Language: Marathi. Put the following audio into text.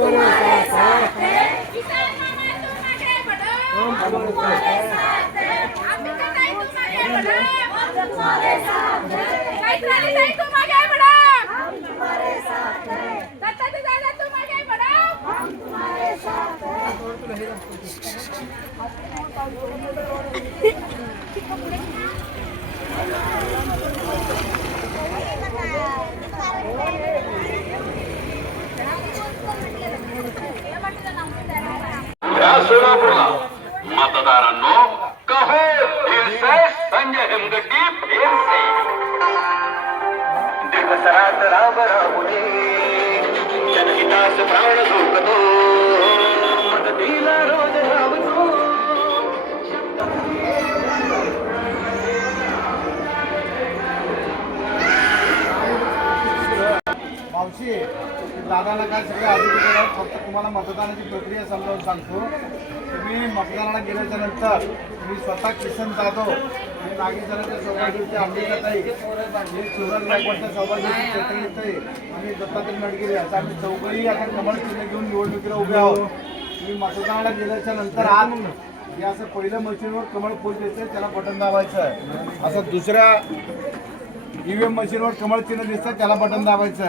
किसान मामा तुम आगे बढ़ो, हम तुम्हारे साथ हैं। अंबिका ताई तुम आगे बढ़ो, हम तुम्हारे साथ हैं। कैथरानी ताई तुम आगे बढ़ो, हम तुम्हारे साथ हैं। दत्ताजी दादा तुम आगे बढ़ो, हम तुम्हारे साथ हैं। सोलापूरला मतदारांनो कहो फिरसे संजय हेमगड्डी फिरसे दिवसरात राम रामुने जनहितास प्राण झोकतो मदतीला रोज धावतो मावशी दादाला काय सगळे अधिकारी फक्त तुम्हाला मतदानाची प्रक्रिया समजावून सांगतो. तुम्ही मतदानाला गेल्याच्या नंतर मी स्वतः किसन जाधव आणि नागेश्वराच्या सौभाग्याचे अंबिकाताई हे सुरत गायकवाडच्या सौभाग्याची चेतनीताई आणि दत्तात्रय नडगिरी असं आम्ही चौघही आता कमळ चिन्ह घेऊन निवडणुकीला उभे आहोत. तुम्ही मतदानाला गेल्याच्या नंतर आज हे असं पहिलं मशीनवर कमळ फुल द्यायचं, त्याला बटन दाबायचं आहे. असं दुसऱ्या ईव्हीएम मशीनवर कमळ चिन्ह दिसतं, त्याला बटन दाबायचं आहे.